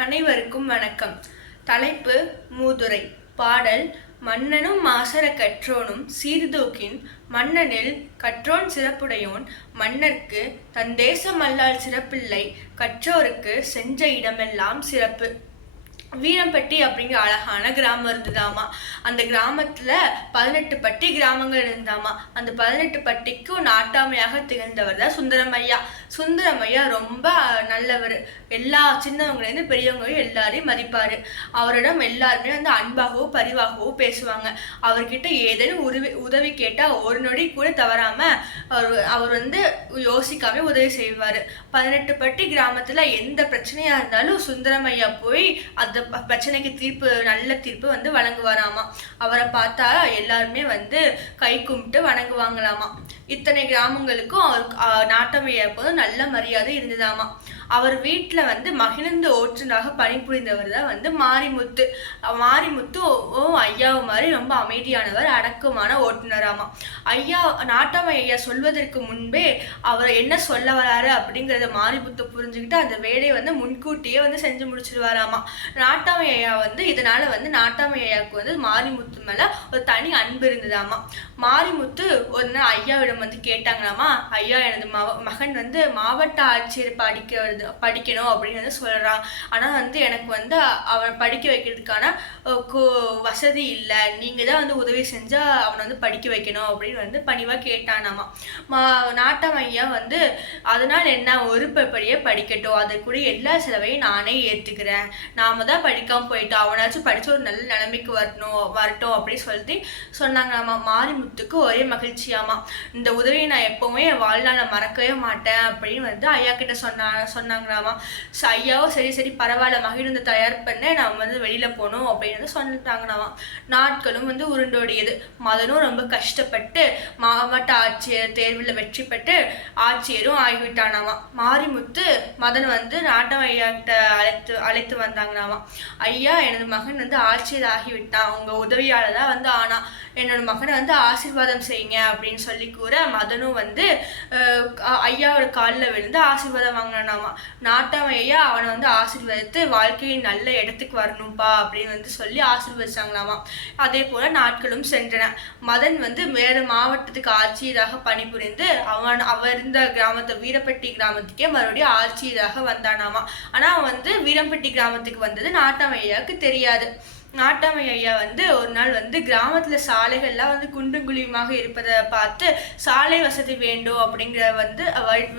அனைவருக்கும் வணக்கம். தலைப்பு மூதுரை. பாடல். மன்னனும் மாசற கற்றோனும் சீர்தூக்கின் மன்னனில் கற்றோன் சிறப்புடையோன் மன்னர்க்கு தன் தேசம் அல்லால் சிறப்பில்லை கற்றோருக்கு சென்ற இடமெல்லாம் சிறப்பு. வீரம்பட்டி அப்படிங்கிற அழகான கிராமம் இருந்ததாமா. அந்த கிராமத்துல 18 பட்டி கிராமங்கள் இருந்தாமா. அந்த 18 பட்டிக்கும் நாட்டாமையாக திகழ்ந்தவர் தான் சுந்தரமையா. சுந்தரமையா ரொம்ப நல்லவர். எல்லா சின்னவங்கலேருந்து பெரியவங்களையும் எல்லாரையும் மதிப்பாரு. அவரிடம் எல்லாருமே அன்பாகவும் பரிவாகவும் பேசுவாங்க. அவர்கிட்ட ஏதேனும் உதவி கேட்டா ஒரு நொடி கூட தவறாம அவர் யோசிக்காம உதவி செய்வாரு. 18 பட்டி கிராமத்துல எந்த பிரச்சனையா இருந்தாலும் சுந்தரமையா போய் அந்த பிரச்சனைக்கு நல்ல தீர்ப்பு வழங்குவாராமா. அவரை பார்த்தா எல்லாருமே கை கும்பிட்டு வணங்குவாங்களாமா. இத்தனை கிராமங்களுக்கும் அவர் நாட்டமையாருக்கு நல்ல மரியாதை இருந்ததாமா. அவர் வீட்டில் மகிழ்ந்து ஓட்டுநராக பணிபுரிந்தவர் தான் மாரிமுத்து. மாரிமுத்து ஐயாவு மாதிரி ரொம்ப அமைதியானவர், அடக்கமான ஓட்டுநராமா. ஐயா நாட்டாமை ஐயா சொல்வதற்கு முன்பே அவர் என்ன சொல்ல வராரு அப்படிங்கிறத மாரிமுத்து புரிஞ்சுக்கிட்டு அந்த வேலையை முன்கூட்டியே செஞ்சு முடிச்சிருவாராமா. நாட்டாமை ஐயா இதனால நாட்டாமை ஐயாவுக்கு மாரிமுத்து மேல ஒரு தனி அன்பு இருந்ததாமா. மாரிமுத்து ஒரு நாள் ஐயாவிடம் கேட்டாங்களாமா, ஐயா எனது மகன் மாவட்ட ஆட்சியர் படிக்கணும் அப்படின்னு சொல்றான். ஆனா எனக்கு அவன் படிக்க வைக்கிறதுக்கான வசதி இல்லை, நீங்க தான் உதவி செஞ்சா அவனை படிக்க வைக்கணும் அப்படின்னு பணிவா கேட்டானாமா. நாட்டாமையா அதனால என்ன, ஒருபடியே படிக்கட்டும், அதற்குரிய எல்லா செலவையும் நானே ஏற்றுக்கிறேன், நாம தான் படிக்காம போயிட்டோம், அவனாச்சும் படிச்சு ஒரு நல்ல நிலைமைக்கு வரட்டும் அப்படின்னு சொல்லிட்டு சொன்னாங்களாமா. மாரிமுத்துக்கு ஒரே மகிழ்ச்சியாமா. இந்த உதவியை நான் எப்பவுமே வாழ்நாள மறக்கவே மாட்டேன் அப்படின்னு ஐயா கிட்ட சொன்னாங்களாமா. ஐயாவும் சரி பரவாயில்ல, மகிழ்ந்து தயார் பண்ண நான் வெளியில போகணும் அப்படின்னு சொல்லிட்டாங்களாமா. நாட்களும் உருண்டோடியது. மதனும் ரொம்ப கஷ்டப்பட்டு மாவட்ட ஆட்சியர் தேர்வில் வெற்றி பெற்று ஆட்சியரும் ஆகிவிட்டானாமா. மாரிமுத்து மதன் நாட்டம் ஐயா கிட்ட அழைத்து வந்தாங்களாமா. ஐயா எனது மகன் ஆட்சியர் ஆகிவிட்டான், உங்க உதவியால தான் ஆனா என்னோட மகனை ஆசீர்வாதம் செய்யுங்க அப்படின்னு சொல்லி கூற மதனும் ஐயாவோட காலில் விழுந்து ஆசீர்வாதம் வாங்கினானாமா. நாட்டாமை ஐயா அவனை ஆசீர்வதித்து வாழ்க்கையின் நல்ல இடத்துக்கு வரணும்பா அப்படின்னு சொல்லி ஆசீர்வதிச்சாங்களாமா. அதே போல நாட்களும் சென்றன. மதன் வேற மாவட்டத்துக்கு ஆட்சியராக பணிபுரிந்து அவர் இருந்த கிராமத்தை வீரப்பட்டி கிராமத்துக்கே மறுபடியும் ஆட்சியராக வந்தானாமா. ஆனா வீரம்பட்டி கிராமத்துக்கு வந்தது நாட்டாமை ஐயாவுக்கு தெரியாது. நாட்டாமை ஐயா ஒரு நாள் கிராமத்துல சாலைகள்லாம் குண்டும் குழியுமாக இருப்பதை பார்த்து சாலை வசதி வேண்டும் அப்படிங்கிற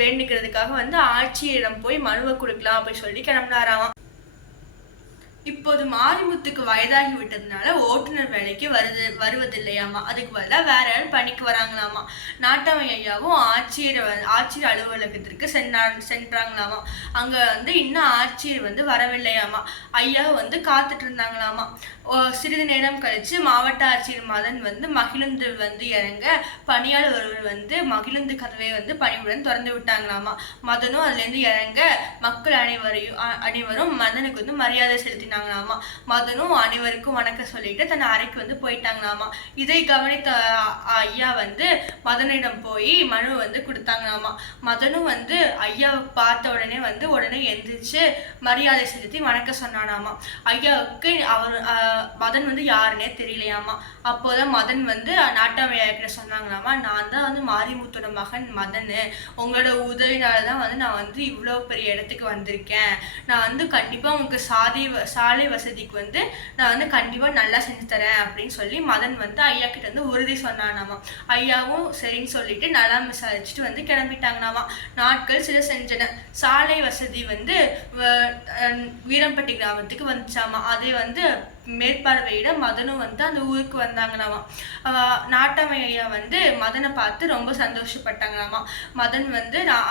வேண்டிக்கிறதுக்காக ஆட்சியரிடம் போய் மனுவை கொடுக்கலாம் அப்படின்னு சொல்லி கிளம்பினாராமா. இப்போது மாரிமுத்துக்கு வயதாகி விட்டதுனால ஓட்டுநர் வேலைக்கு வருவதில்லையாமா. அதுக்கு பதிலாக வேற யாரும் பணிக்கு வராங்களாமா. நாட்டாமை ஐயாவும் ஆட்சியர் அலுவலகத்திற்கு சென்றாங்களாமா. அங்க இன்னும் ஆட்சியர் வரவில்லையாமா. ஐயா காத்துட்டு இருந்தாங்களாமா. சிறிது நேரம் கழிச்சு மாவட்ட ஆட்சியர் மதன் மகிழுந்து இறங்க பணியாளர் ஒருவர் மகிழுந்து கதவை பணிவுடன் திறந்து விட்டாங்களாமா. மதனும் அதுல இருந்து இறங்க மக்கள் அனைவரும் மதனுக்கு மரியாதை செலுத்தினாங்களாமா. மதனும் அனைவருக்கும் வணக்கம் சொல்லிட்டு தன் அறைக்கு போயிட்டாங்களாமா. இதை கவனித்த ஐயா மதனிடம் போய் மனு கொடுத்தாங்களாமா. மதனும் ஐயாவை பார்த்த உடனே எந்திரிச்சு மரியாதை செலுத்தி வணக்கம் சொன்னானாமா. ஐயாவுக்கு அவர் மதன் யாருன்னே தெரியலையாமா. அப்போதான் மதன் நாட்டாமை ஐயா கிட்ட சொன்னாங்களாமா, நான் தான் மாரிமுத்தோட மகன் மதன், உங்களோட உதவினாலதான் நான் இவ்வளவு பெரிய இடத்துக்கு வந்திருக்கேன், நான் கண்டிப்பா உங்களுக்கு சாலை வசதிக்கு நான் கண்டிப்பா நல்லா செஞ்சு தரேன் அப்படின்னு சொல்லி மதன் ஐயா கிட்ட உறுதி சொன்னானாமா. ஐயாவும் சரின்னு சொல்லிட்டு நல்லா விசாரிச்சுட்டு கிளம்பிட்டாங்களாமா. நாட்கள் சில செஞ்சன. சாலை வசதி வீரம்பட்டி கிராமத்துக்கு வந்துச்சாமா. அதை மேற்பார்வையிட மதனும் அந்த ஊருக்கு வந்தாங்களாமா. நாட்டாமை ஐயா மதனை பார்த்து ரொம்ப சந்தோஷப்பட்டாங்களாமா. மதன்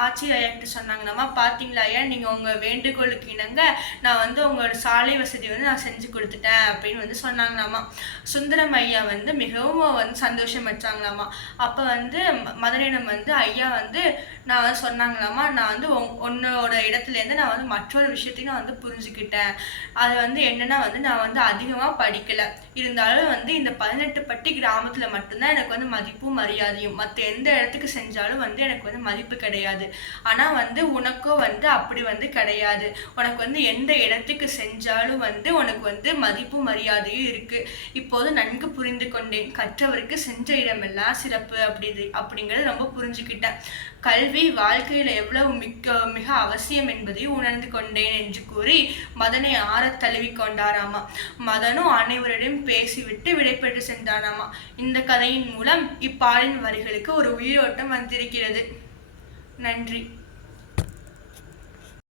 ஆட்சியர் ஐயா கிட்ட சொன்னாங்களாமா, பார்த்தீங்களா ஐயா, நீங்க உங்க வேண்டுகோளுக்கு இணங்க நான் உங்களோட சாலை வசதி வந்து நான் செஞ்சு கொடுத்துட்டேன் அப்படின்னு வந்து சொன்னாங்களாமா. சுந்தரம் ஐயா வந்து மிகவும் வந்து சந்தோஷம் வச்சாங்களாமா. அப்ப வந்து மதனிடம் வந்து ஐயா வந்து நான் வந்து சொன்னாங்களாமா, நான் வந்து உன்னோட இடத்துல இருந்து நான் வந்து மற்றொரு விஷயத்தையும் நான் வந்து புரிஞ்சுக்கிட்டேன். அது வந்து என்னன்னா வந்து நான் வந்து அதிகமா படிக்கல. இருந்தாலும் வந்து இந்த 18 பட்டி கிராமத்துல மட்டும்தான் எனக்கு வந்து மதிப்பும் மரியாதையும். மத்த எந்த இடத்துக்கு செஞ்சாலும் வந்து எனக்கு வந்து மதிப்பு கிடையாது. ஆனா வந்து உனக்கோ வந்து அப்படி வந்து கிடையாது. உனக்கு வந்து எந்த இடத்துக்கு செஞ்சாலும் வந்து உனக்கு வந்து மதிப்பும் மரியாதையும் இருக்கு. இப்போது நன்கு புரிந்து கொண்டேன். கற்றவருக்கு சென்ற இடமெல்லாம் சிறப்பு அப்படிங்கிறது ரொம்ப புரிஞ்சுக்கிட்டேன். கல்வி வாழ்க்கையில எவ்வளவு மிக அவசியம் என்பதையும் உணர்ந்து கொண்டேன் என்று கூறி மதனை ஆறத் தழுவி கொண்டாராமா. மதனும் அனைவரிடம் பேசிவிட்டு விடைபெற்று சென்றானாமா. இந்த கதையின் மூலம் இப்பாலின் வரிகளுக்கு ஒரு உயிரோட்டம் வந்திருக்கிறது. நன்றி.